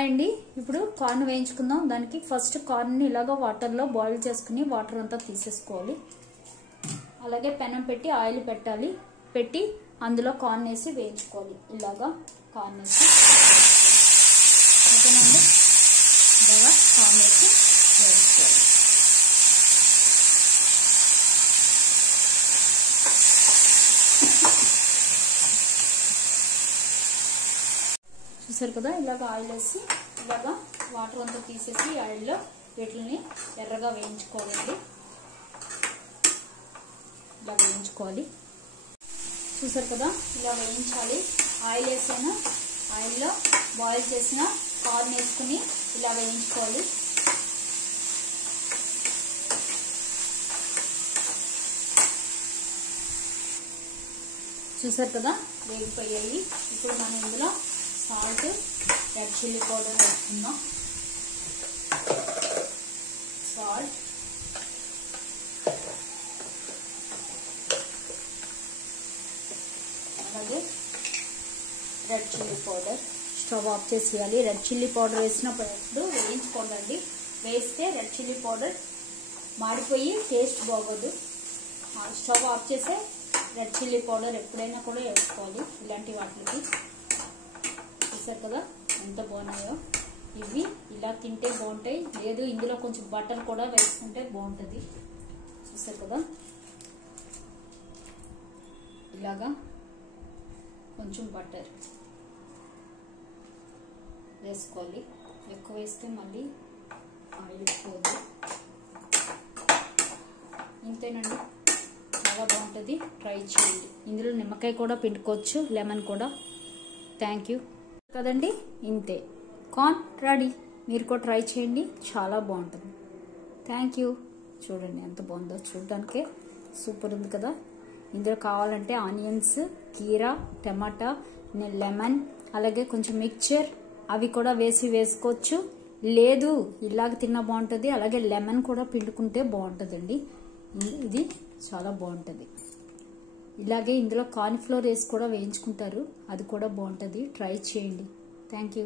Hi అండి, ఇప్పుడు corn వేయించుకుందాం. దానికి ఫస్ట్ కార్న్ ఇలాగా వాటర్లో బాయిల్ చేసుకుని వాటర్ అంతా తీసేసుకోవాలి. అలాగే పెనం పెట్టి ఆయిల్ పెట్టి అందులో కార్న్ వేసి వేయించుకోవాలి. ఇలాగా కార్న్ వేసి ఓకేనండి, ఇలాగా కార్న్ వేసి వేయించుకోవాలి. చూసారు కదా, ఇలాగ ఆయిల్ వేసి ఇలాగా వాటర్ అంతా తీసేసి ఆయిల్లో వీటిని ఎర్రగా వేయించుకోవాలండి. ఇలా వేయించుకోవాలి. చూసారు కదా, ఇలా వేయించాలి. ఆయిల్ వేసాన ఆయిల్లో బాయిల్ చేసిన కార్న్ వేసుకుని ఇలా వేయించుకోవాలి. చూసారు కదా, వేగిపోయాయి. ఇప్పుడు మనం ఇందులో సాల్ట్, రెడ్ చిల్లీ పౌడర్ వేసుకుందాం. సాల్ట్, అలాగే red chilli powder. Stove off చేసేయాలి. రెడ్ చిల్లీ పౌడర్ వేసినప్పుడు వేయించుకోండి. వేస్తే రెడ్ చిల్లీ పౌడర్ మాడిపోయి టేస్ట్ బాగోదు. స్టవ్ ఆఫ్ చేసే రెడ్ చిల్లీ పౌడర్ ఎప్పుడైనా కూడా వేసుకోవాలి ఇలాంటి వాటికి. చూసారు కదా ఎంత బాగున్నాయో. ఇవి ఇలా తింటే బాగుంటాయి. లేదు ఇందులో కొంచెం బటర్ కూడా వేసుకుంటే బాగుంటుంది. చూసారు కదా, ఇలాగా కొంచెం బటర్ వేసుకోవాలి. ఎక్కువ వేస్తే మళ్ళీ ఆయిల్ పోదు. ఇంతేనండి, చాలా బాగుంటుంది. ట్రై చేయండి. ఇందులో నిమ్మకాయ కూడా పిండుకోవచ్చు, లెమన్ కూడా. థ్యాంక్ యూ కదండి. ఇంతే, కార్న్ రెడీ. మీరు కూడా ట్రై చేయండి, చాలా బాగుంటుంది. Thank you. చూడండి ఎంత బాగుందో, చూడడానికే సూపర్ ఉంది కదా. ఇందులో కావాలంటే ఆనియన్స్, కీరా, టమాటా, లెమన్, అలాగే కొంచెం మిక్చర్ అవి కూడా వేసుకోవచ్చు. లేదు ఇలాగ తిన్నా బాగుంటుంది. అలాగే లెమన్ కూడా పిండుకుంటే బాగుంటుందండి. ఇది చాలా బాగుంటుంది. ఇలాగే ఇందులో కార్న్ ఫ్లోర్ వేసి కూడా వేయించుకుంటారు, అది కూడా బాగుంటుంది. ట్రై చేయండి. Thank you.